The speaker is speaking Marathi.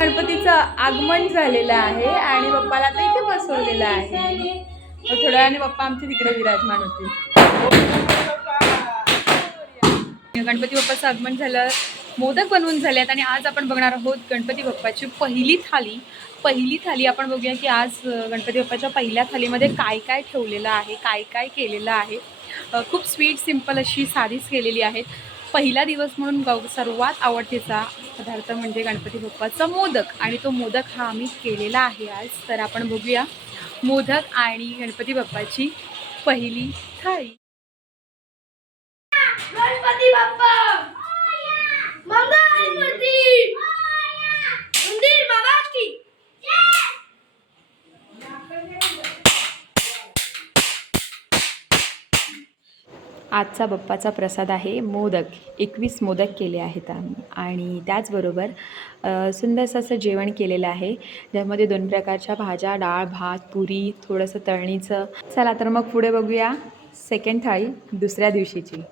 गणपतीचं आगमन झालेलं आहे आणि बाप्पाला आता इथे बसवलेलं आहे. थोड्या वेळाने बाप्पा आमचे तिकडे विराजमान होतील. गणपती बाप्पाचं आगमन झालं, मोदक बनवून झालेत आणि आज आपण बघणार आहोत गणपती बाप्पाची पहिली थाली आपण बघूया की आज गणपती बाप्पाच्या पहिल्या थालीमध्ये काय काय ठेवलेलं आहे, काय काय केलेलं आहे. खूप स्वीट सिंपल अशी साधीच केलेली आहे. पहिला दिवस म्हणून सर्वात आवडतीचा पदार्थ म्हणजे गणपती बाप्पाचा मोदक आणि तो मोदक हा आम्ही केलेला आहे आज. तर आपण बघूया मोदक आणि गणपती बाप्पाची पहिली थाळी. गणपती बाप्पा मंगलमूर्ती मंदिर बाबा की आजचा बाप्पाचा प्रसाद आहे मोदक. 21 मोदक केले आहेत आम्ही आणि त्याचबरोबर सुंदरसं असं जेवण केलेलं आहे, ज्यामध्ये 2 प्रकारच्या भाज्या, डाळ, भात, पुरी, थोडंसं तळणीचं. चला तर मग पुढे बघूया सेकंड थाळी दुसऱ्या दिवशीची.